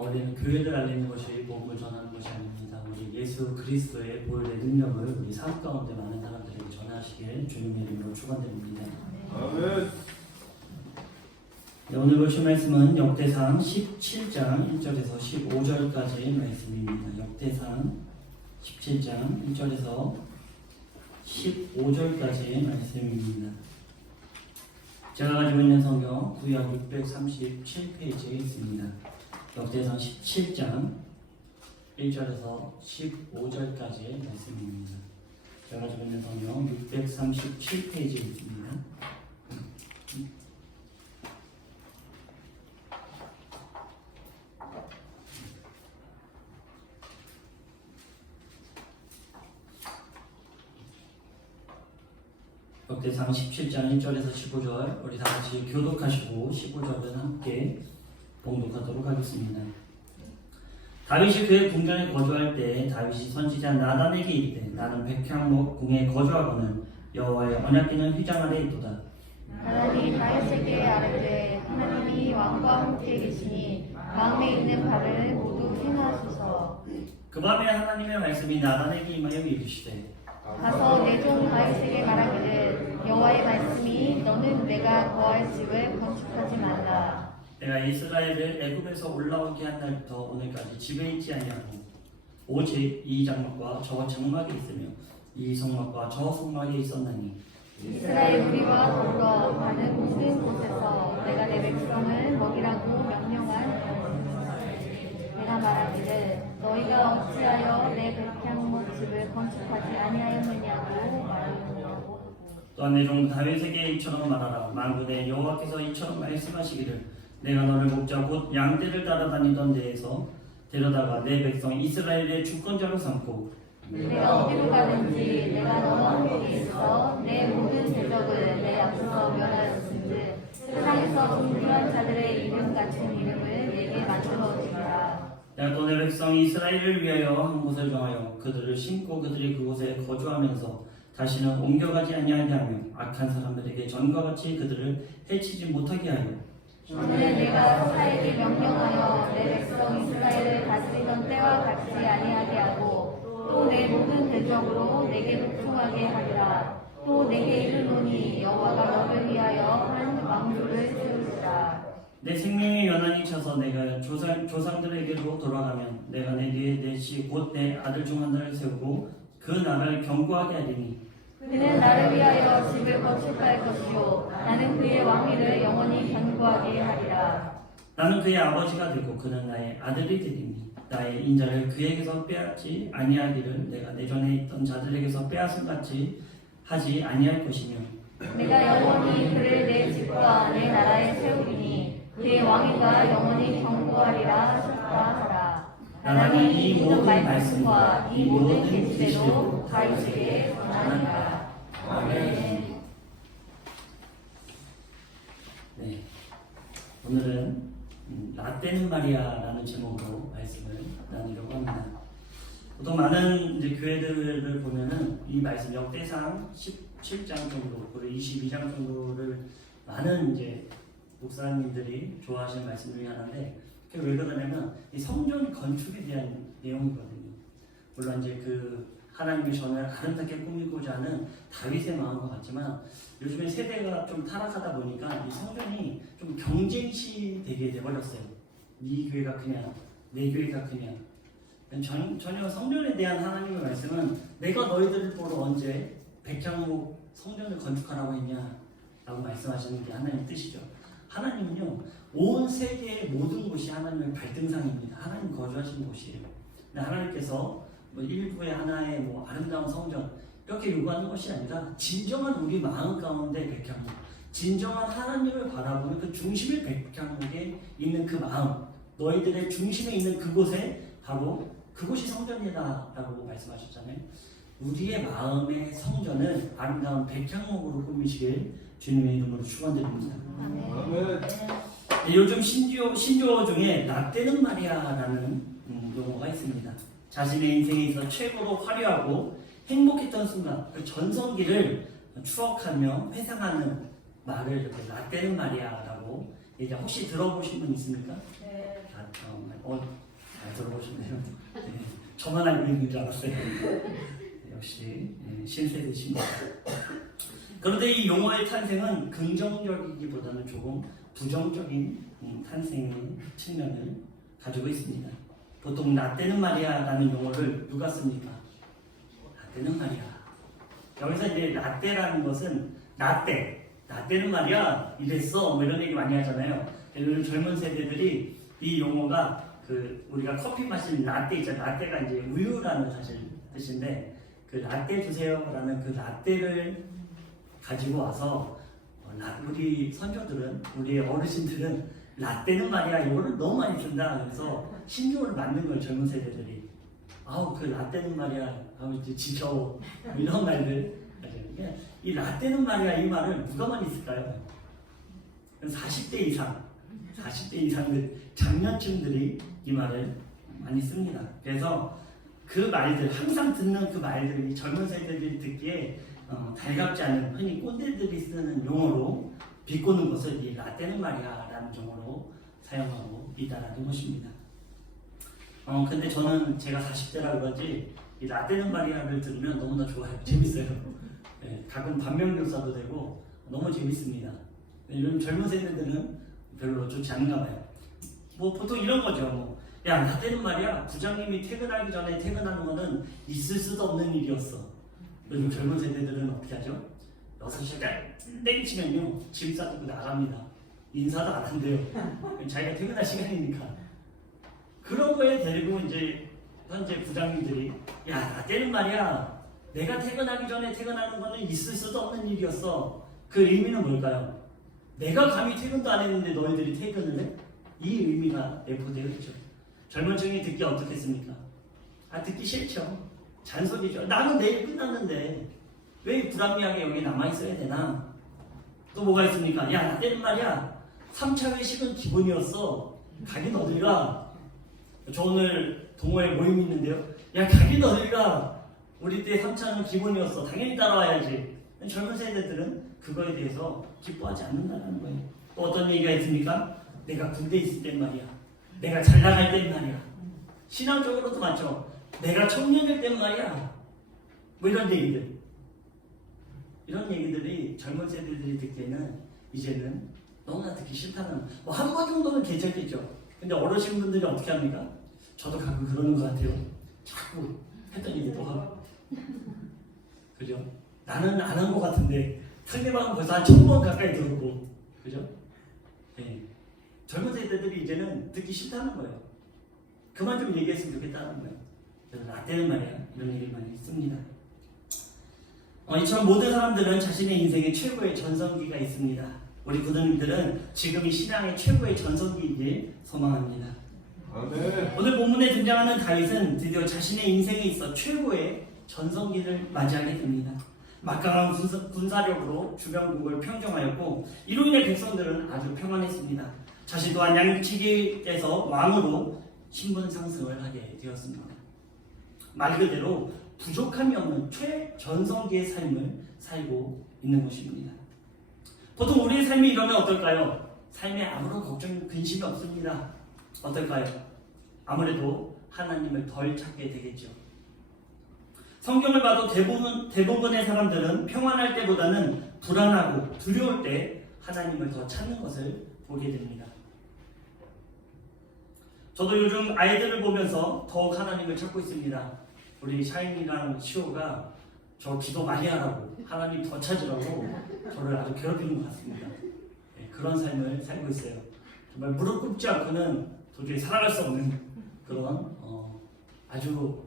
우리는 교회를 알리는 것이 복음을 전하는 것이 아닙니다. 우리 예수 그리스도의 보혈의 능력을 우리 삶 가운데 많은 사람들에게 전하시길 주님의 이름으로 축원드립니다. 아멘. 네, 오늘 보실 말씀은 역대상 17장 1절에서 15절까지의 말씀입니다. 역대상 17장 1절에서 15절까지의 말씀입니다. 제가 가지고 있는 성경 구약 637페이지에 있습니다. 역대상 17장 1절에서 15절까지의 말씀입니다. 제가 가지고 있는 성경 637페이지에 있습니다. 역대상 17장 1절에서 15절 우리 다같이 교독하시고 15절은 함께 봉독하도록 하겠습니다. 다윗이 그의 궁전에 거주할 때 다윗이 선지자 나단에게 이르되 나는 백향목 궁에 거주하고는 여호와의 언약궤는 휘장 아래 있도다. 나단이 다윗에게 아뢰되 하나님이 왕과 함께 계시니 마음에 있는 바를 모두 행하소서. 그 밤에 하나님의 말씀이 나단에게 임하여 이르시되 가서 내 종 다윗에게 말하기를 여호와의 말씀이 너는 내가 거할 집을 건축하지 말라. 내가 이스라엘을 애굽에서 올라오게 한 날부터 오늘까지 집에 있지 아니하고 오직 이 장막과 저 장막에 있으며 이 성막과 저 성막에 있었나니 이스라엘 무리와 더불어 가는 모든 곳에서 내가 내 백성을 먹이라고 명령한 내가 말하기를 너희가 어찌하여 내 백향목 집을 건축하지 아니하였느냐고 말하느냐고. 또한 내 종 다윗에게 이처럼 말하라. 만군의 여호와께서 이처럼 말씀하시기를 내가 너를 목자 곧 양떼를 따라다니던 데에서 데려다가 내 백성 이스라엘의 주권자로 삼고 내가 어디로 가든지 내가 너와 함께 있어 내 모든 대적을 내 앞에서 멸하였은즉 세상에서 존귀한 자들의 이름 같은 이름을 내게 만들어 주리라. 내가 또 내 백성 이스라엘을 위하여 한 곳을 정하여 그들을 심고 그들이 그곳에 거주하면서 다시는 옮겨가지 아니하게 하며 악한 사람들에게 전과 같이 그들을 해치지 못하게 하여 오늘 내가 사에게 명령하여 내 백성 이스라엘을 다스리던 때와 같이 아니하게 하고 또 내 모든 대적으로 내게 복종하게 하리라. 또 내게 이르노니 여호와가 너를 위하여 한 왕조를 세우리라. 내 생명의 연한이 차서 내가 조상들에게로 돌아가면 내가 내 뒤에 내 씨 곧 내 아들 중 하나를 세우고 그 나라를 견고하게 하리니 그는 나를 위하여 집을 건축할 것이요 나는 그의 왕위를 영원히 견고하게 하리라. 나는 그의 아버지가 되고 그는 나의 아들이 되리니 나의 인자를 그에게서 빼앗지 아니하기를 내가 내 전에 있던 자들에게서 빼앗음 같이 하지 아니할 것이며 내가 영원히 그를 내 집과 내 나라에 세우리니 그의 왕위가 영원히 견고하리라 하셨다 하라. 하나님이 이 모든 말씀과 이 모든 계시대로 다윗에게 전하니라. 아멘. 네, 오늘은 라떼는 마리아라는 제목으로 말씀을 나누려고 합니다. 보통 많은 이제 교회들을 보면은 이 말씀 역대상 17장 정도, 그리고 22장 정도를 많은 이제 목사님들이 좋아하시는 말씀 중에 하나인데 그게 왜 그러냐면 이 성전 건축에 대한 내용이거든요. 물론 이제 그 하나님의 전을 아름답게 꾸미고자 하는 다윗의 마음과 같지만 요즘에 세대가 좀 타락하다 보니까 이 성전이 좀 경쟁시 되게 돼버렸어요. 네 교회가 크냐, 내 교회가 크냐. 전혀 성전에 대한 하나님의 말씀은 내가 너희들을 보러 언제 백향목 성전을 건축하라고 했냐 라고 말씀하시는 게 하나님의 뜻이죠. 하나님은요 온 세계의 모든 곳이 하나님의 발등상입니다. 하나님 거주하시는 곳이에요. 근데 하나님께서 뭐 일부의 하나의 뭐 아름다운 성전 이렇게 요구하는 것이 아니라 진정한 우리 마음 가운데 백향목, 진정한 하나님을 바라보는 그 중심의 백향목에 있는 그 마음, 너희들의 중심에 있는 그곳에 바로 그곳이 성전이다 라고 말씀하셨잖아요. 우리의 마음의 성전을 아름다운 백향목으로 꾸미시길 주님의 이름으로 축원드립니다. 아멘. 요즘 신조어 중에 라떼는 마리아라는 용어가 있습니다. 자신의 인생에 있어 최고로 화려하고 행복했던 순간, 그 전성기를 추억하며 회상하는 말을 이렇게 라떼는 마리아라고 얘기. 혹시 들어보신 분 있습니까? 네. 잘 들어보셨네요. 네, 저만 알고 있는 줄 알았어요. 역시 신세대십니다. 그런데 이 용어의 탄생은 긍정적이기보다는 조금 부정적인 탄생의 측면을 가지고 있습니다. 보통 라떼는 말이야라는 용어를 누가 씁니까? 라떼는 말이야. 여기서 이제 라떼라는 것은 라떼는 말이야 이랬어 뭐 이런 얘기 많이 하잖아요. 요즘 젊은 세대들이 이 용어가 우리가 커피 마시는 라떼 있잖아요. 라떼가 이제 우유라는 사실 뜻인데 그 라떼 주세요라는 그 라떼를 가지고 와서 우리 선조들은 우리 어르신들은 라떼는 말이야 이거를 너무 많이 쓴다. 그래서 신조어를 만든 거예요. 젊은 세대들이. 아우 그 라떼는 말이야 아우 이제 지겨워 이런 말들. 이 라떼는 말이야 이 말을 누가 많이 쓸까요? 40대 이상들 장년층들이 이 말을 많이 씁니다. 그래서 그 말들 항상 듣는 그 말들이 젊은 세대들이 듣기에 달갑지 않은 흔히 꼰대들이 쓰는 용어로 비꼬는 것을 이 라떼는 말이야 라는 용어로 사용하고 있다라는 것입니다. 근데 저는 제가 40대라 그런지 이 라떼는 말이야를 들으면 너무나 좋아요. 재밌어요. 네, 가끔 반면교사도 되고 너무 재밌습니다. 요즘 젊은 세대들은 별로 좋지 않은가 봐요. 뭐 보통 이런 거죠. 야 라떼는 말이야 부장님이 퇴근하기 전에 퇴근하는 거는 있을 수도 없는 일이었어. 요즘 젊은 세대들은 어떻게 하죠? 6시간 땡치면요 짐 싸들고 나갑니다. 인사도 안 한대요. 자기가 퇴근할 시간이니까. 그런 거에 데리고 이제 현재 부장님들이 야 라떼는 말이야 내가 퇴근하기 전에 퇴근하는 거는 있을 수도 없는 일이었어. 그 의미는 뭘까요? 내가 감히 퇴근도 안 했는데 너희들이 퇴근을 해? 이 의미가 내포되어 있죠. 젊은 층이 듣기 어떻겠습니까? 듣기 싫죠. 잔소리죠. 나는 내일 끝났는데 왜 불합리하게 여기 남아있어야 되나? 또 뭐가 있습니까? 야 라떼는 말이야 3차 회식은 기본이었어. 가긴 어딜 가? 저 오늘 동호회 모임 있는데요. 야 가긴 어딜 가? 우리 때 3차는 기본이었어. 당연히 따라와야지. 젊은 세대들은 그거에 대해서 기뻐하지 않는다는 거예요. 또 어떤 얘기가 있습니까? 내가 군대 있을 땐 말이야. 내가 잘 나갈 땐 말이야. 신앙적으로도 맞죠. 내가 청년일 땐 말이야. 뭐 이런 얘기들. 이런 얘기들이 젊은 세대들이 듣기에는 이제는 너무나 듣기 싫다는 한 번 정도는 괜찮겠죠. 근데 어르신분들이 어떻게 합니까? 저도 가끔 그러는 것 같아요. 자꾸 했던 얘기 또 하고. 그죠? 나는 안 한 것 같은데 상대방은 벌써 한 1000번 가까이 들었고. 그죠? 네. 젊은 세대들이 이제는 듣기 싫다는 거예요. 그만 좀 얘기했으면 좋겠다는 거예요. 그래서 라떼는 말이야 이런 얘기를 많이 씁니다. 이처럼 모든 사람들은 자신의 인생에 최고의 전성기가 있습니다. 우리 부모님들은 지금이 신앙의 최고의 전성기이길 소망합니다. 아멘. 오늘 본문에 등장하는 다윗은 드디어 자신의 인생에 있어 최고의 전성기를 맞이하게 됩니다. 막강한 군사력으로 주변국을 평정하였고 이로 인해 백성들은 아주 평안했습니다. 자신 또한 양치기 때서 왕으로 신분 상승을 하게 되었습니다. 말 그대로 부족함이 없는 최전성기의 삶을 살고 있는 것입니다. 보통 우리의 삶이 이러면 어떨까요? 삶에 아무런 걱정, 근심이 없습니다. 어떨까요? 아무래도 하나님을 덜 찾게 되겠죠. 성경을 봐도 대부분의 사람들은 평안할 때보다는 불안하고 두려울 때 하나님을 더 찾는 것을 보게 됩니다. 저도 요즘 아이들을 보면서 더욱 하나님을 찾고 있습니다. 우리 샤인이랑 시오가 저 기도 많이 하라고 하나님 더 찾으라고 저를 아주 괴롭히는 것 같습니다. 네, 그런 삶을 살고 있어요. 정말 무릎 꿇지 않고는 도저히 살아갈 수 없는 그런 아주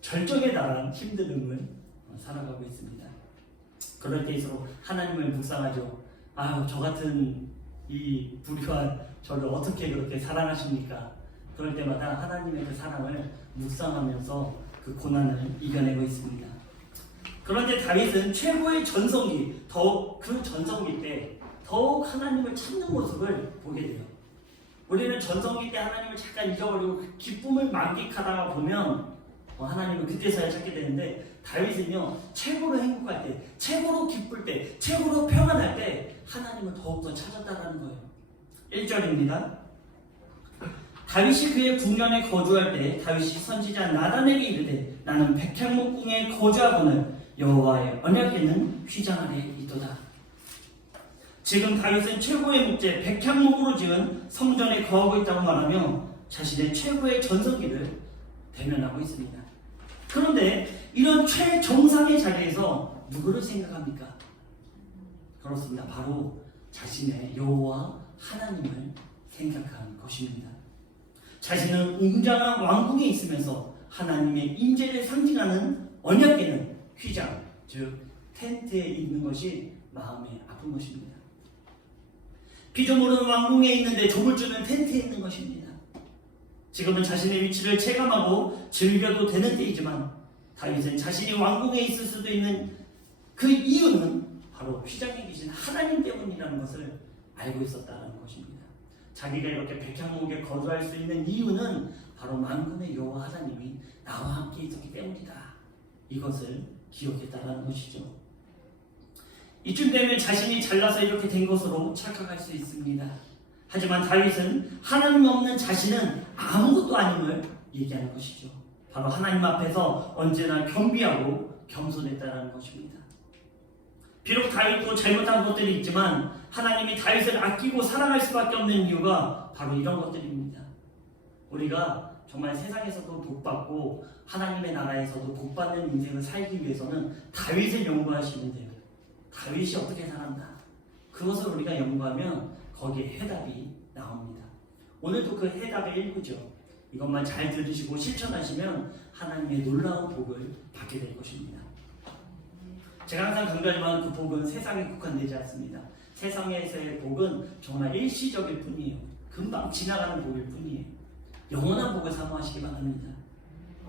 절정에 달한 힘듦을 살아가고 있습니다. 그럴 때일수록 하나님을 묵상하죠. 저 같은 이 불효한 저를 어떻게 그렇게 사랑하십니까? 그럴 때마다 하나님의 그 사랑을 묵상하면서 그 고난을 이겨내고 있습니다. 그런데 다윗은 최고의 전성기, 더욱 그 전성기 때 더욱 하나님을 찾는 모습을 보게 돼요. 우리는 전성기 때 하나님을 잠깐 잊어버리고 그 기쁨을 만끽하다가 보면 하나님을 그때서야 찾게 되는데 다윗은요 최고로 행복할 때, 최고로 기쁠 때, 최고로 평안할 때 하나님을 더욱더 찾았다는 거예요. 1절입니다. 다윗이 그의 궁전에 거주할 때 다윗이 선지자 나단에게 이르되 나는 백향목궁에 거주하거늘 여호와의 언약궤는 휘장 아래 있도다. 지금 다윗은 최고의 목재 백향목으로 지은 성전에 거하고 있다고 말하며 자신의 최고의 전성기를 대면하고 있습니다. 그런데 이런 최정상의 자리에서 누구를 생각합니까? 그렇습니다. 바로 자신의 여호와 하나님을 생각한 것입니다. 자신은 웅장한 왕궁에 있으면서 하나님의 임재를 상징하는 언약궤는 휘장, 즉 텐트에 있는 것이 마음에 아픈 것입니다. 피조물은 왕궁에 있는데 조물주는 텐트에 있는 것입니다. 지금은 자신의 위치를 체감하고 즐겨도 되는 때이지만 다윗은 자신이 왕궁에 있을 수도 있는 그 이유는 바로 휘장에 계신 하나님 때문이라는 것을 알고 있었다는 것입니다. 자기가 이렇게 백향목에 거주할 수 있는 이유는 바로 만군의 여호와 하나님이 나와 함께 있었기 때문이다. 이것을 기억했다는 것이죠. 이쯤 되면 자신이 잘나서 이렇게 된 것으로 착각할 수 있습니다. 하지만 다윗은 하나님 없는 자신은 아무것도 아님을 얘기하는 것이죠. 바로 하나님 앞에서 언제나 겸비하고 겸손했다는 것입니다. 비록 다윗도 잘못한 것들이 있지만 하나님이 다윗을 아끼고 사랑할 수밖에 없는 이유가 바로 이런 것들입니다. 우리가 정말 세상에서도 복받고 하나님의 나라에서도 복받는 인생을 살기 위해서는 다윗을 연구하시면 돼요. 다윗이 어떻게 살았나, 그것을 우리가 연구하면 거기에 해답이 나옵니다. 오늘도 그 해답의 일부죠. 이것만 잘 들으시고 실천하시면 하나님의 놀라운 복을 받게 될 것입니다. 제가 항상 강조하지만 그 복은 세상에 국한되지 않습니다. 세상에서의 복은 정말 일시적일 뿐이에요. 금방 지나가는 복일 뿐이에요. 영원한 복을 사모하시기 바랍니다.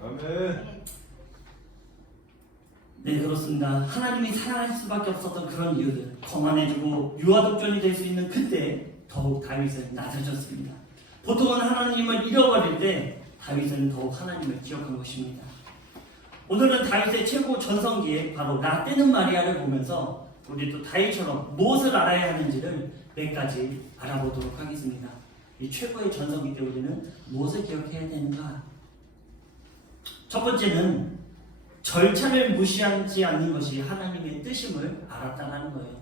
아멘. 네, 그렇습니다. 하나님이 사랑할 수밖에 없었던 그런 이유들, 거만해지고 유아독존이 될 수 있는 그때 더욱 다윗은 낮아졌습니다. 보통은 하나님을 잃어버릴 때 다윗은 더욱 하나님을 기억한 것입니다. 오늘은 다윗의 최고 전성기에 바로 나 때는 마리아를 보면서 우리 또 다윗처럼 무엇을 알아야 하는지를 몇 가지 알아보도록 하겠습니다. 이 최고의 전성기 때 우리는 무엇을 기억해야 되는가? 첫 번째는 절차를 무시하지 않는 것이 하나님의 뜻임을 알았다는 거예요.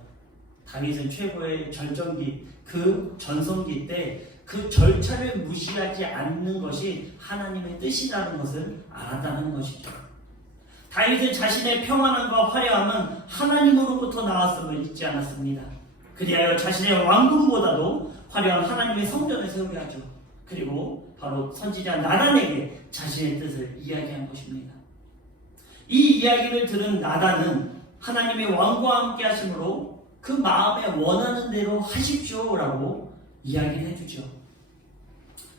다윗은 최고의 절정기, 그 전성기 때 그 절차를 무시하지 않는 것이 하나님의 뜻이라는 것을 알았다는 것이죠. 다윗은 자신의 평안함과 화려함은 하나님으로부터 나왔음을 잊지 않았습니다. 그리하여 자신의 왕궁보다도 화려한 하나님의 성전을 세우게 하죠. 그리고 바로 선지자 나단에게 자신의 뜻을 이야기한 것입니다. 이 이야기를 들은 나단은 하나님의 왕과 함께 하심으로 그 마음에 원하는 대로 하십시오라고 이야기를 해주죠.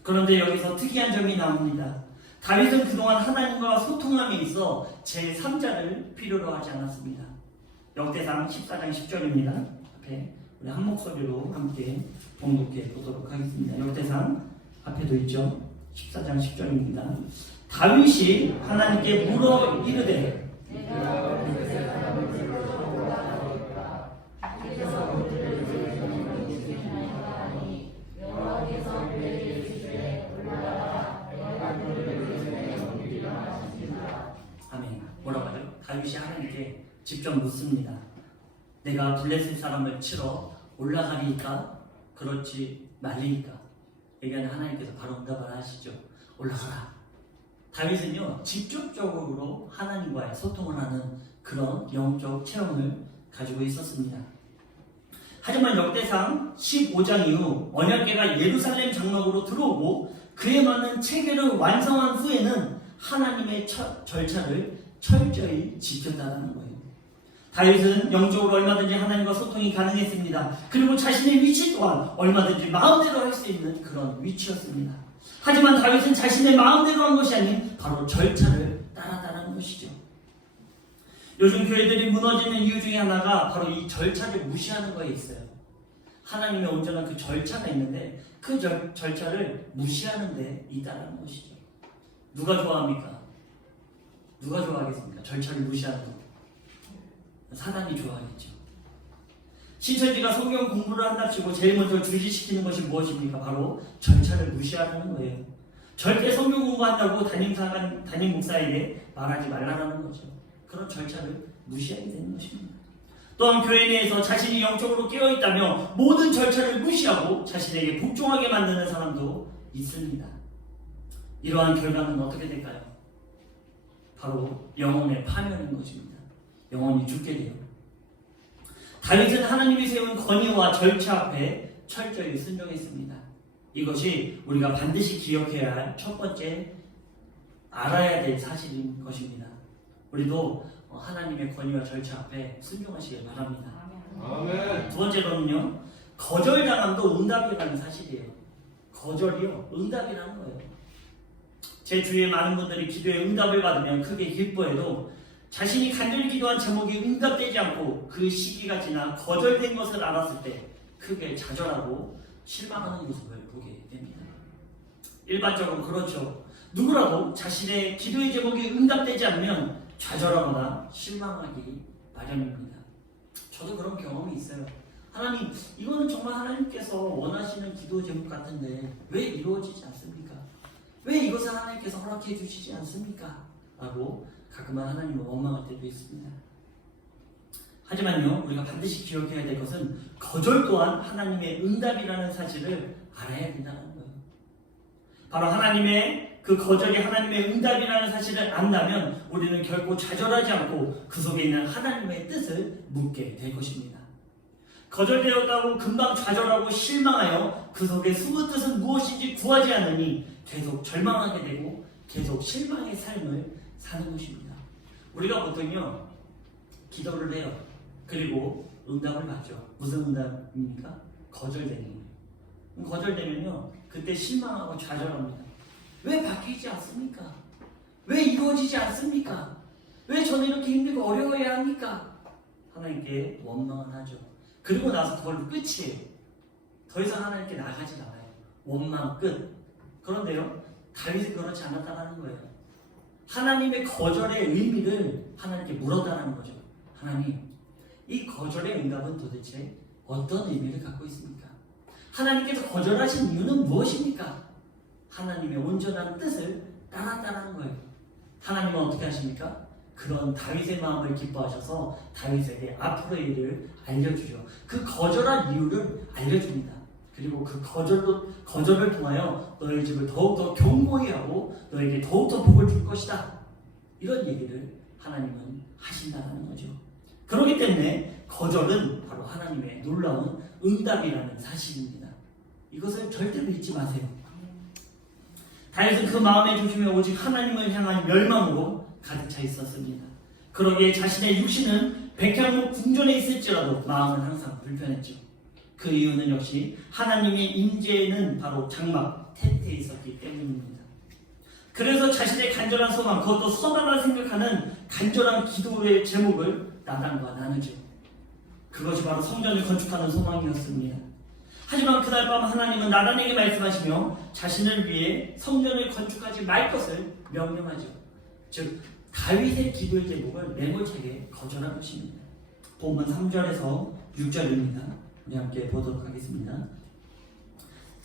그런데 여기서 특이한 점이 나옵니다. 다윗은 그동안 하나님과 소통함에 있어 제3자를 필요로 하지 않았습니다. 역대상 14장 10절입니다. 앞에 우리 한 목소리로 함께 봉독해 보도록 하겠습니다. 역대상 앞에도 있죠. 14장 10절입니다. 다윗이 하나님께 물어 이르되 아멘. 뭐라고 하죠? 다윗이 하나님께 직접 묻습니다. 내가 블레셋 사람을 치러 올라가리이까 그렇지 말리이까? 얘기하는 하나님께서 바로 응답을 하시죠. 올라가라. 다윗은요 직접적으로 하나님과의 소통을 하는 그런 영적 체험을 가지고 있었습니다. 하지만 역대상 15장 이후 언약궤가 예루살렘 장막으로 들어오고 그에 맞는 체계를 완성한 후에는 하나님의 절차를 철저히 지켰다는 거예요. 다윗은 영적으로 얼마든지 하나님과 소통이 가능했습니다. 그리고 자신의 위치 또한 얼마든지 마음대로 할 수 있는 그런 위치였습니다. 하지만 다윗은 자신의 마음대로 한 것이 아닌 바로 절차를 따랐다는 것이죠. 요즘 교회들이 무너지는 이유 중에 하나가 바로 이 절차를 무시하는 거에 있어요. 하나님의 온전한 그 절차가 있는데 그 절차를 무시하는 데 있다는 것이죠. 누가 좋아합니까? 누가 좋아하겠습니까? 절차를 무시하는 거. 사단이 좋아하겠죠. 신천지가 성경 공부를 한답시고 제일 먼저 중시시키는 것이 무엇입니까? 바로 절차를 무시하는 거예요. 절대 성경 공부한다고 담임 목사에게 말하지 말라는 거죠. 그런 절차를 무시하게 되는 것입니다. 또한 교회 내에서 자신이 영적으로 깨어있다며 모든 절차를 무시하고 자신에게 복종하게 만드는 사람도 있습니다. 이러한 결과는 어떻게 될까요? 바로 영혼의 파멸인 것입니다. 영혼이 죽게 돼요. 다윗은 하나님이 세운 권위와 절차 앞에 철저히 순종했습니다. 이것이 우리가 반드시 기억해야 할 첫 번째 알아야 될 사실인 것입니다. 우리도 하나님의 권위와 절차 앞에 순종하시길 바랍니다. 아멘. 두 번째로는요, 거절당함도 응답이라는 사실이에요. 거절이요, 응답이라는 거예요. 제 주위에 많은 분들이 기도에 응답을 받으면 크게 기뻐해도 자신이 간절히 기도한 제목이 응답되지 않고 그 시기가 지나 거절된 것을 알았을 때 크게 좌절하고 실망하는 모습을 보게 됩니다. 일반적으로 그렇죠. 누구라도 자신의 기도의 제목이 응답되지 않으면 좌절하거나 실망하기 마련입니다. 저도 그런 경험이 있어요. 하나님, 이거는 정말 하나님께서 원하시는 기도 제목 같은데 왜 이루어지지 않습니까? 왜 이것을 하나님께서 허락해 주시지 않습니까? 라고 가끔은 하나님을 원망할 때도 있습니다. 하지만요, 우리가 반드시 기억해야 될 것은 거절 또한 하나님의 응답이라는 사실을 알아야 된다는 거예요. 바로 하나님의 그 거절이 하나님의 응답이라는 사실을 안다면 우리는 결코 좌절하지 않고 그 속에 있는 하나님의 뜻을 묻게 될 것입니다. 거절되었다고 금방 좌절하고 실망하여 그 속에 숨은 뜻은 무엇인지 구하지 않으니 계속 절망하게 되고 계속 실망의 삶을 사는 것입니다. 우리가 보통요, 기도를 해요. 그리고 응답을 받죠. 무슨 응답입니까? 거절되는 거예요. 거절되면요, 그때 실망하고 좌절합니다. 왜 바뀌지 않습니까? 왜 이루어지지 않습니까? 왜 저는 이렇게 힘들고 어려워야 합니까? 하나님께 원망을 하죠. 그리고 나서 그걸로 끝이에요. 더 이상 하나님께 나가지 않아요. 원망 끝. 그런데요, 다윗은 그렇지 않았다는 거예요. 하나님의 거절의 의미를 하나님께 물었다는 거죠. 하나님, 이 거절의 응답은 도대체 어떤 의미를 갖고 있습니까? 하나님께서 거절하신 이유는 무엇입니까? 하나님의 온전한 뜻을 따랐다는 거예요. 하나님은 어떻게 하십니까? 그런 다윗의 마음을 기뻐하셔서 다윗에게 앞으로의 일을 알려주죠. 그 거절한 이유를 알려줍니다. 그리고 그 거절을 통하여 너희 집을 더욱더 견고히 하고 너에게 더욱더 복을 줄 것이다. 이런 얘기를 하나님은 하신다는 거죠. 그렇기 때문에 거절은 바로 하나님의 놀라운 응답이라는 사실입니다. 이것을 절대로 잊지 마세요. 다윗은 그 마음의 중심에 오직 하나님을 향한 멸망으로 가득 차 있었습니다. 그러기에 자신의 육신은 백향목 궁전에 있을지라도 마음은 항상 불편했죠. 그 이유는 역시 하나님의 임재는 바로 장막 텐트에 있었기 때문입니다. 그래서 자신의 간절한 소망, 그것도 선하다 생각하는 간절한 기도의 제목을 나단과 나누죠. 그것이 바로 성전을 건축하는 소망이었습니다. 하지만 그날 밤 하나님은 나단에게 말씀하시며 자신을 위해 성전을 건축하지 말 것을 명령하죠. 즉 다윗의 기도의 제목을 매몰차게 거절한 것입니다. 본문 3절에서 6절입니다. 우리 함께 보도록 하겠습니다.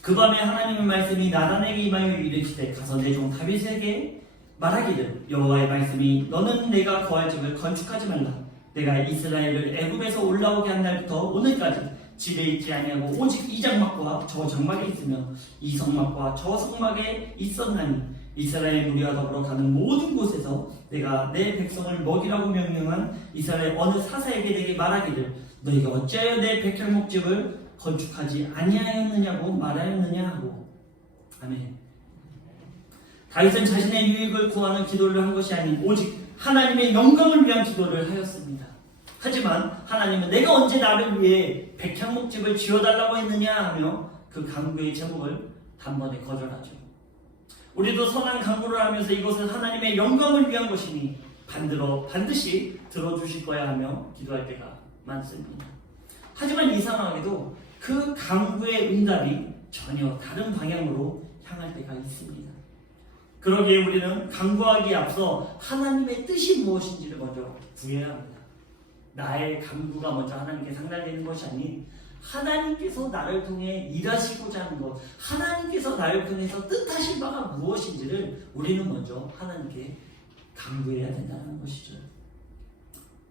그 밤에 하나님의 말씀이 나단에게 임하여 이르시되 가서 내 종 다윗에게 말하기를 여호와의 말씀이 너는 내가 거할 집을 건축하지 말라. 내가 이스라엘을 애굽에서 올라오게 한 날부터 오늘까지 집에 있지 아니하고 오직 이 장막과 저 장막에 있으며 이 성막과 저 성막에 있었나니 이스라엘 무리와 더불어 가는 모든 곳에서 내가 내 백성을 먹이라고 명령한 이스라엘 어느 사사에게 내게 말하기를 너희가 어찌하여 내 백향목집을 건축하지 아니하였느냐고 말하였느냐 하고. 아멘. 다윗은 자신의 유익을 구하는 기도를 한 것이 아닌 오직 하나님의 영광을 위한 기도를 하였습니다. 하지만 하나님은 내가 언제 나를 위해 백향목집을 지어달라고 했느냐 하며 그 간구의 제목을 단번에 거절하죠. 우리도 선한 간구를 하면서 이것은 하나님의 영광을 위한 것이니 반드시 들어주실 거야 하며 기도할 때가 많습니다. 하지만 이상하게도 그 간구의 응답이 전혀 다른 방향으로 향할 때가 있습니다. 그러기에 우리는 간구하기에 앞서 하나님의 뜻이 무엇인지를 먼저 구해야 합니다. 나의 강구가 먼저 하나님께 상달되는 것이 아닌 하나님께서 나를 통해 일하시고자 하는 것, 하나님께서 나를 통해서 뜻하신 바가 무엇인지를 우리는 먼저 하나님께 강구해야 된다는 것이죠.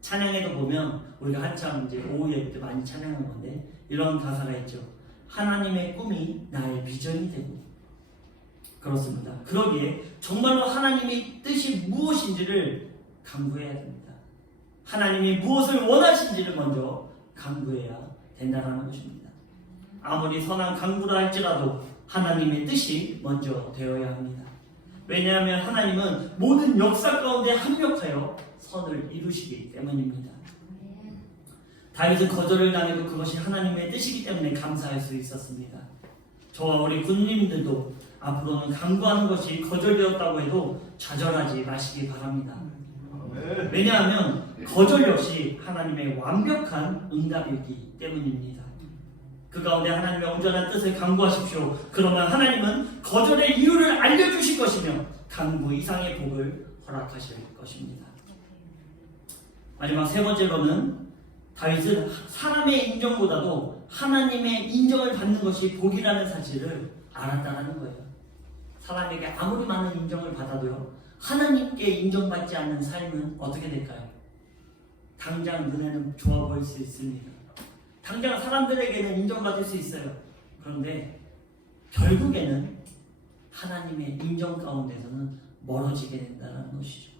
찬양에도 보면 우리가 한참 이제 오후 예배 때 많이 찬양하는 건데 이런 가사가 있죠. 하나님의 꿈이 나의 비전이 되고. 그렇습니다. 그러기에 정말로 하나님의 뜻이 무엇인지를 강구해야 됩니다. 하나님이 무엇을 원하신지를 먼저 강구해야 된다는 것입니다. 아무리 선한 강구라 할지라도 하나님의 뜻이 먼저 되어야 합니다. 왜냐하면 하나님은 모든 역사 가운데 합력하여 선을 이루시기 때문입니다. 다윗은 거절을 당해도 그것이 하나님의 뜻이기 때문에 감사할 수 있었습니다. 저와 우리 군님들도 앞으로는 강구하는 것이 거절되었다고 해도 좌절하지 마시기 바랍니다. 왜냐하면 거절 역시 하나님의 완벽한 응답이기 때문입니다. 그 가운데 하나님의 온전한 뜻을 강구하십시오. 그러면 하나님은 거절의 이유를 알려주실 것이며 강구 이상의 복을 허락하실 것입니다. 마지막 세 번째로는 다윗은 사람의 인정보다도 하나님의 인정을 받는 것이 복이라는 사실을 알았다는 거예요. 사람에게 아무리 많은 인정을 받아도요, 하나님께 인정받지 않는 삶은 어떻게 될까요? 당장 눈에는 좋아 보일 수 있습니다. 당장 사람들에게는 인정받을 수 있어요. 그런데 결국에는 하나님의 인정 가운데서는 멀어지게 된다는 것이죠.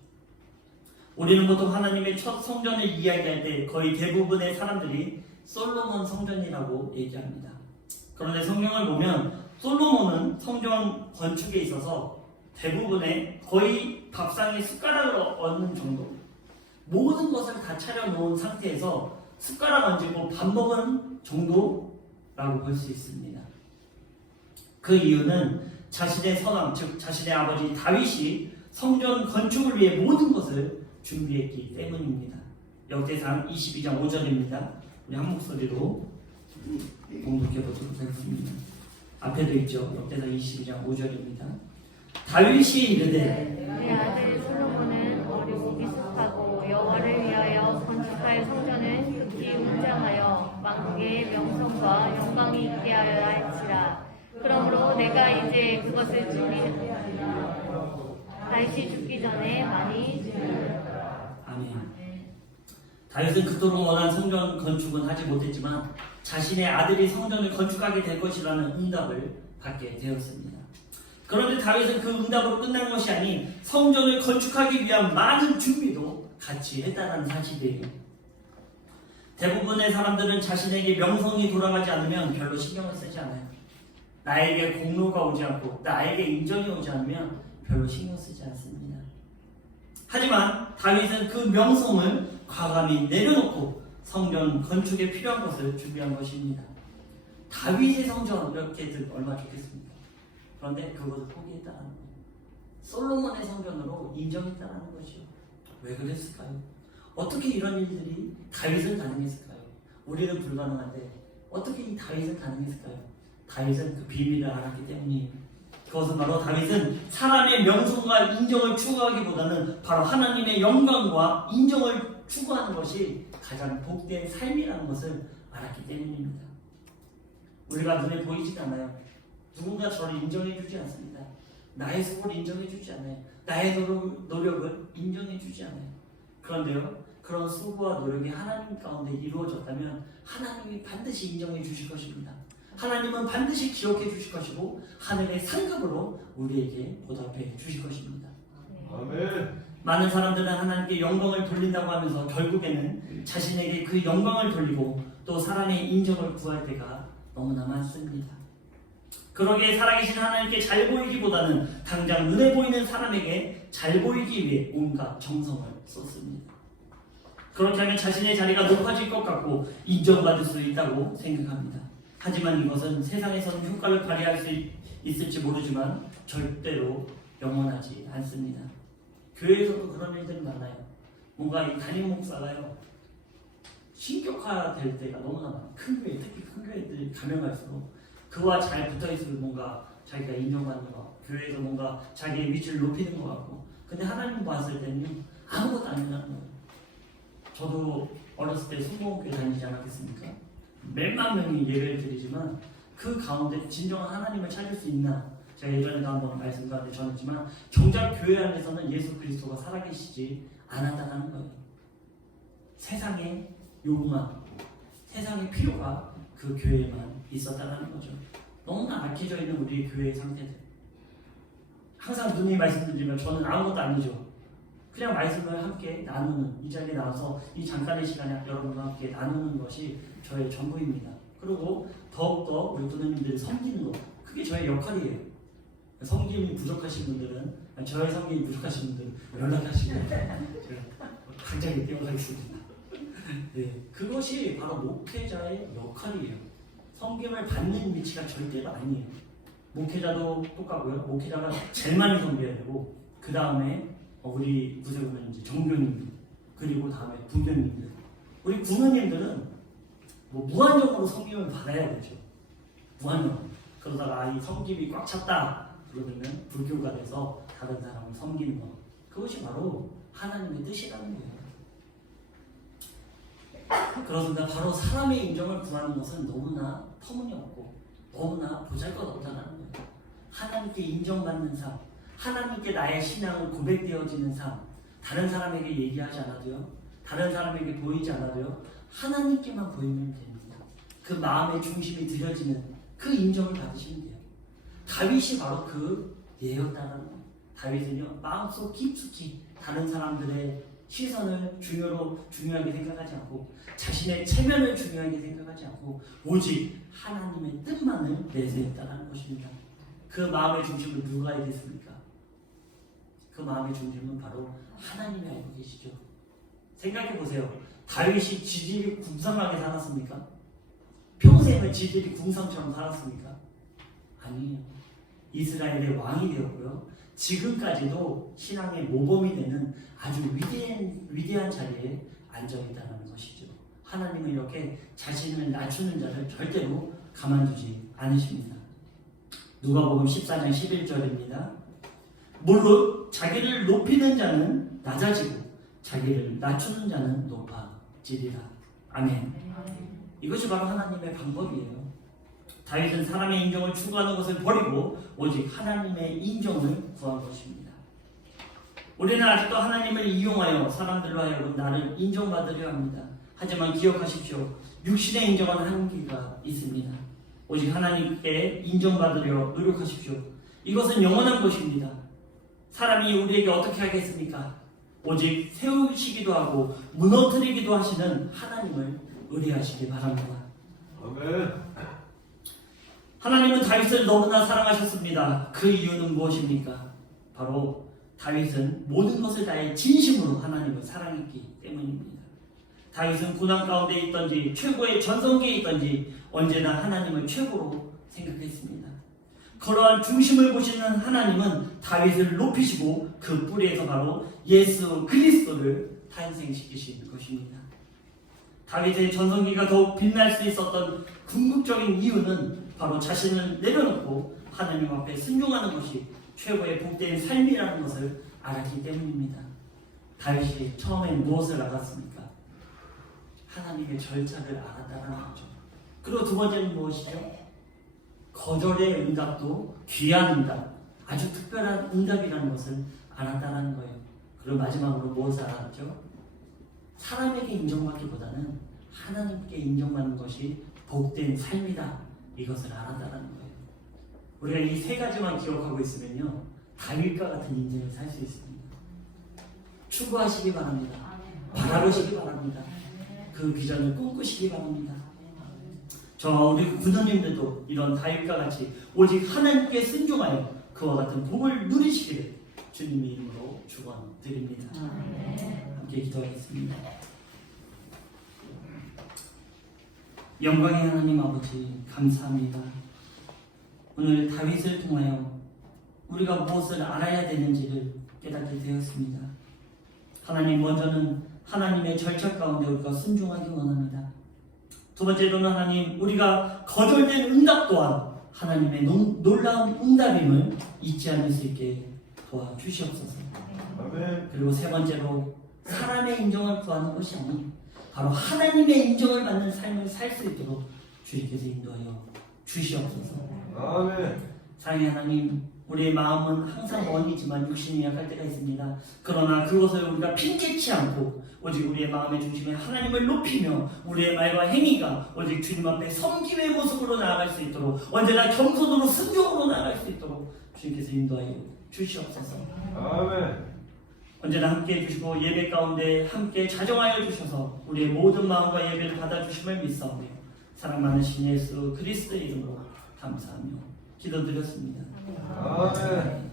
우리는 보통 하나님의 첫 성전을 이야기할 때 거의 대부분의 사람들이 솔로몬 성전이라고 얘기합니다. 그런데 성경을 보면 솔로몬은 성전 건축에 있어서 대부분의 거의 밥상에 숟가락을 얹는 정도, 모든 것을 다 차려놓은 상태에서 숟가락 얹고 밥 먹은 정도라고 볼 수 있습니다. 그 이유는 자신의 선왕, 즉 자신의 아버지 다윗이 성전 건축을 위해 모든 것을 준비했기 때문입니다. 역대상 22장 5절입니다. 우리 한 목소리로 공독해 보도록 하겠습니다. 앞에도 있죠. 역대상 22장 5절입니다. 다윗이 이르되 내 아들 솔로몬은 어리고 미숙하고 여호와를 위하여 건축할 성전을 극히 웅장하여 만국의 명성과 영광이 있게 하려 할지라. 그러므로 내가 이제 그것을 준비하리라. 다윗이 죽기 전에 많이 준비하였다. 아멘. 다윗은 그토록 원한 성전 건축은 하지 못했지만 자신의 아들이 성전을 건축하게 될 것이라는 응답을 받게 되었습니다. 그런데 다윗은 그 응답으로 끝난 것이 아닌 성전을 건축하기 위한 많은 준비도 같이 했다는 사실이에요. 대부분의 사람들은 자신에게 명성이 돌아가지 않으면 별로 신경을 쓰지 않아요. 나에게 공로가 오지 않고 나에게 인정이 오지 않으면 별로 신경 쓰지 않습니다. 하지만 다윗은 그 명성을 과감히 내려놓고 성전 건축에 필요한 것을 준비한 것입니다. 다윗의 성전 이렇게 들으면 얼마나 좋겠습니까? 그런데 그것을 포기했다는 거예요. 솔로몬의 성전으로 인정했다는 것이요. 왜 그랬을까요? 어떻게 이런 일들이 다윗은 가능했을까요? 우리는 불가능한데 어떻게 이 다윗은 가능했을까요? 다윗은 그 비밀을 알았기 때문이에요. 그것은 바로 다윗은 사람의 명성과 인정을 추구하기보다는 바로 하나님의 영광과 인정을 추구하는 것이 가장 복된 삶이라는 것을 알았기 때문입니다. 우리가 눈에 보이지도 않아요. 누군가 저를 인정해주지 않습니다. 나의 수고를 인정해주지 않아요. 나의 노력을 인정해주지 않아요. 그런데요, 그런 수고와 노력이 하나님 가운데 이루어졌다면 하나님이 반드시 인정해 주실 것입니다. 하나님은 반드시 기억해 주실 것이고 하늘의 상급으로 우리에게 보답해 주실 것입니다. 아멘. 많은 사람들은 하나님께 영광을 돌린다고 하면서 결국에는 자신에게 그 영광을 돌리고 또 사람의 인정을 구할 때가 너무나 많습니다. 그러기에 살아계신 하나님께 잘 보이기보다는 당장 눈에 보이는 사람에게 잘 보이기 위해 온갖 정성을 쏟습니다. 그렇게 하면 자신의 자리가 높아질 것 같고 인정받을 수 있다고 생각합니다. 하지만 이것은 세상에서는 효과를 발휘할 수 있을지 모르지만 절대로 영원하지 않습니다. 교회에서도 그런 일들이 많아요. 뭔가 이 담임 목사가요, 신격화될 때가 너무나 많아요. 큰 교회, 특히 큰 교회들이 가면 갈수록 그와 잘 붙어있으면 뭔가 자기가 인정받는 것 같고 교회에서 뭔가 자기의 위치를 높이는 것 같고, 근데 하나님 봤을 때는 아무것도 안 된다는 거예요. 저도 어렸을 때 순복음교회 다니지 않았겠습니까? 몇만 명이 예배를 드리지만 그 가운데 진정한 하나님을 찾을 수 있나? 제가 예전에도 한번 말씀도 전했지만 정작 교회 안에서는 예수 그리스도가 살아계시지 않았다는 거예요. 세상의 요구만, 세상의 필요가 그 교회에만 있었다는 거죠. 너무나 악해져 있는 우리 교회의 상태들. 항상 누누이 말씀드리면 저는 아무것도 아니죠. 그냥 말씀을 함께 나누는, 이 자리에 나와서 이 잠깐의 시간에 여러분과 함께 나누는 것이 저의 전부입니다. 그리고 더욱더 우리 부모님들을 섬기는 것, 그게 저의 역할이에요. 섬김이 부족하신 분들은, 저의 섬김이 부족하신 분들은 연락하시면 제가 당장에 뛰어가겠습니다. 네, 그것이 바로 목회자의 역할이에요. 섬김을 받는 위치가 절대로 아니에요. 목회자도 똑같고요. 목회자가 제일 많이 섬겨야 되고, 그 다음에 우리 구세 보면 이제 정교님들, 그리고 다음에 부교님들. 우리 부모님들은 뭐 무한정으로 섬김을 받아야 되죠. 무한정. 그러다가 이 섬김이 꽉 찼다 그러면 불교가 돼서 다른 사람을 섬기는 것. 그것이 바로 하나님의 뜻이라는 거예요. 그렇습니다. 바로 사람의 인정을 구하는 것은 너무나 터무니없고 너무나 보잘것없다는 거예요. 하나님께 인정받는 삶, 하나님께 나의 신앙을 고백되어지는 삶, 다른 사람에게 얘기하지 않아도요, 다른 사람에게 보이지 않아도요, 하나님께만 보이면 됩니다. 그 마음의 중심이 들여지는 그 인정을 받으시면 돼요. 다윗이 바로 그 예였다는 거예요. 다윗은요, 마음속 깊숙이 다른 사람들의 시선을 중요하게 생각하지 않고 자신의 체면을 중요하게 생각하지 않고 오직 하나님의 뜻만을 내세웠다는 것입니다. 그 마음의 중심은 누가 알겠습니까? 그 마음의 중심은 바로 하나님이 알고 계시죠. 생각해 보세요. 다윗이 지질이 궁상하게 살았습니까? 평생을 지질이 궁상처럼 살았습니까? 아니에요. 이스라엘의 왕이 되었고요. 지금까지도 신앙의 모범이 되는 아주 위대한 자리에 앉아있다는 것이죠. 하나님은 이렇게 자신을 낮추는 자를 절대로 가만두지 않으십니다. 누가복음 14장 11절입니다. 물론 자기를 높이는 자는 낮아지고 자기를 낮추는 자는 높아지리라. 아멘. 이것이 바로 하나님의 방법이에요. 다윗은 사람의 인정을 추구하는 것을 버리고 오직 하나님의 인정을 구한 것입니다. 우리는 아직도 하나님을 이용하여 사람들로 하여금 나를 인정받으려 합니다. 하지만 기억하십시오. 육신의 인정은 한계가 있습니다. 오직 하나님께 인정받으려 노력하십시오. 이것은 영원한 것입니다. 사람이 우리에게 어떻게 하겠습니까? 오직 세우시기도 하고 무너뜨리기도 하시는 하나님을 의뢰하시기 바랍니다. 아멘. 하나님은 다윗을 너무나 사랑하셨습니다. 그 이유는 무엇입니까? 바로 다윗은 모든 것을 다해 진심으로 하나님을 사랑했기 때문입니다. 다윗은 고난 가운데 있던지 최고의 전성기에 있던지 언제나 하나님을 최고로 생각했습니다. 그러한 중심을 보시는 하나님은 다윗을 높이시고 그 뿌리에서 바로 예수 그리스도를 탄생시키신 것입니다. 다윗의 전성기가 더욱 빛날 수 있었던 궁극적인 이유는 바로 자신을 내려놓고 하나님 앞에 순종하는 것이 최고의 복된 삶이라는 것을 알았기 때문입니다. 다윗이 처음에 무엇을 알았습니까? 하나님의 절차를 알았다는 거죠. 그리고 두 번째는 무엇이죠? 거절의 응답도 귀한 응답, 아주 특별한 응답이라는 것을 알았다는 거예요. 그리고 마지막으로 무엇을 알았죠? 사람에게 인정받기보다는 하나님께 인정받는 것이 복된 삶이다. 이것을 알았다는 거예요. 우리가 이 세 가지만 기억하고 있으면요, 다윗과 같은 인생을 살 수 있습니다. 추구하시기 바랍니다. 바라보시기 바랍니다. 그 비전을 꿈꾸시기 바랍니다. 우리 부모님들도 이런 다윗과 같이 오직 하나님께 순종하여 그와 같은 복을 누리시기를 주님의 이름으로 축원드립니다. 함께 기도하겠습니다. 영광의 하나님 아버지 감사합니다. 오늘 다윗을 통하여 우리가 무엇을 알아야 되는지를 깨닫게 되었습니다. 하나님, 먼저는 하나님의 절차 가운데 우리가 순종하기 원합니다. 두 번째로는 하나님, 우리가 거절된 응답 또한 하나님의 놀라운 응답임을 잊지 않을 수 있게 도와주시옵소서. 아멘. 그리고 세 번째로 사람의 인정을 구하는 것이 아닌 바로 하나님의 인정을 받는 삶을 살 수 있도록 주님께서 인도하여 주시옵소서. 아멘. 사랑의 하나님, 우리의 마음은 항상 원이지만 육신이 약할 때가 있습니다. 그러나 그것을 우리가 핑계치 않고 오직 우리의 마음의 중심에 하나님을 높이며 우리의 말과 행위가 오직 주님 앞에 섬김의 모습으로 나아갈 수 있도록 언제나 겸손으로 순종으로 나아갈 수 있도록 주님께서 인도하여 주시옵소서. 아멘. 언제나 함께 해주시고 예배 가운데 함께 자정하여 주셔서 우리의 모든 마음과 예배를 받아주심을 믿사오며 사랑 많으신 예수 그리스도의 이름으로 감사하며 기도드렸습니다. 아멘.